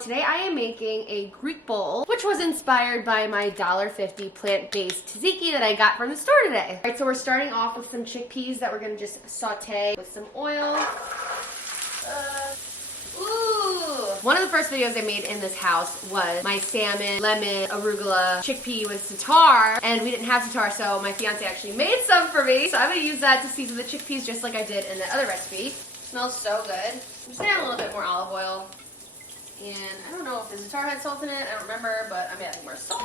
Today I am making a Greek bowl, which was inspired by my $1.50 plant-based tzatziki that I got from the store today. All right, so we're starting off with some chickpeas that we're gonna just saute with some oil. One of the first videos I made in this house was my salmon, lemon, arugula, chickpea with tartar, and we didn't have tartar, so my fiance actually made some for me. So I'm gonna use that to season the chickpeas just like I did in the other recipe. Smells so good. I'm just gonna add a little bit more olive oil. And I don't know if the tartar had salt in it, I don't remember, but I'm adding more salt.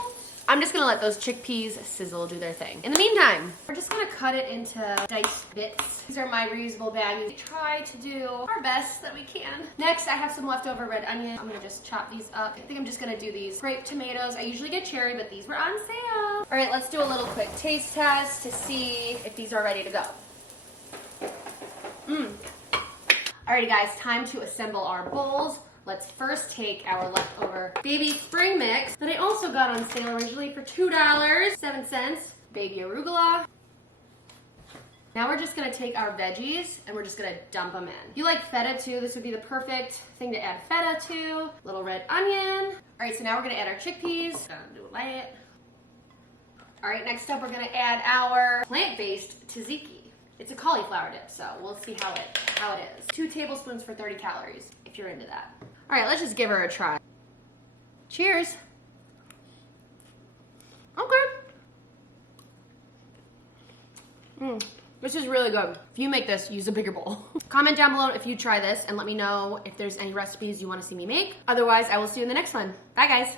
I'm just gonna let those chickpeas sizzle, do their thing. In the meantime, we're just gonna cut it into diced bits. These are my reusable bags. We try to do our best that we can. Next, I have some leftover red onion. I'm gonna just chop these up. I think I'm just gonna do these grape tomatoes. I usually get cherry, but these were on sale. All right, let's do a little quick taste test to see if these are ready to go. Alrighty guys, time to assemble our bowls. Let's first take our leftover baby spring mix that I also got on sale originally for $2.07. Baby arugula. Now we're just gonna take our veggies and we're just gonna dump them in. If you like feta too, this would be the perfect thing to add feta to. Little red onion. All right, so now we're gonna add our chickpeas. Gonna do it light. All right, next up we're gonna add our plant-based tzatziki. It's a cauliflower dip, so we'll see how it is. 2 tablespoons for 30 calories, if you're into that. All right, let's just give her a try. Cheers. Okay. This is really good. If you make this, use a bigger bowl. Comment down below if you try this and let me know if there's any recipes you want to see me make. Otherwise, I will see you in the next one. Bye, guys.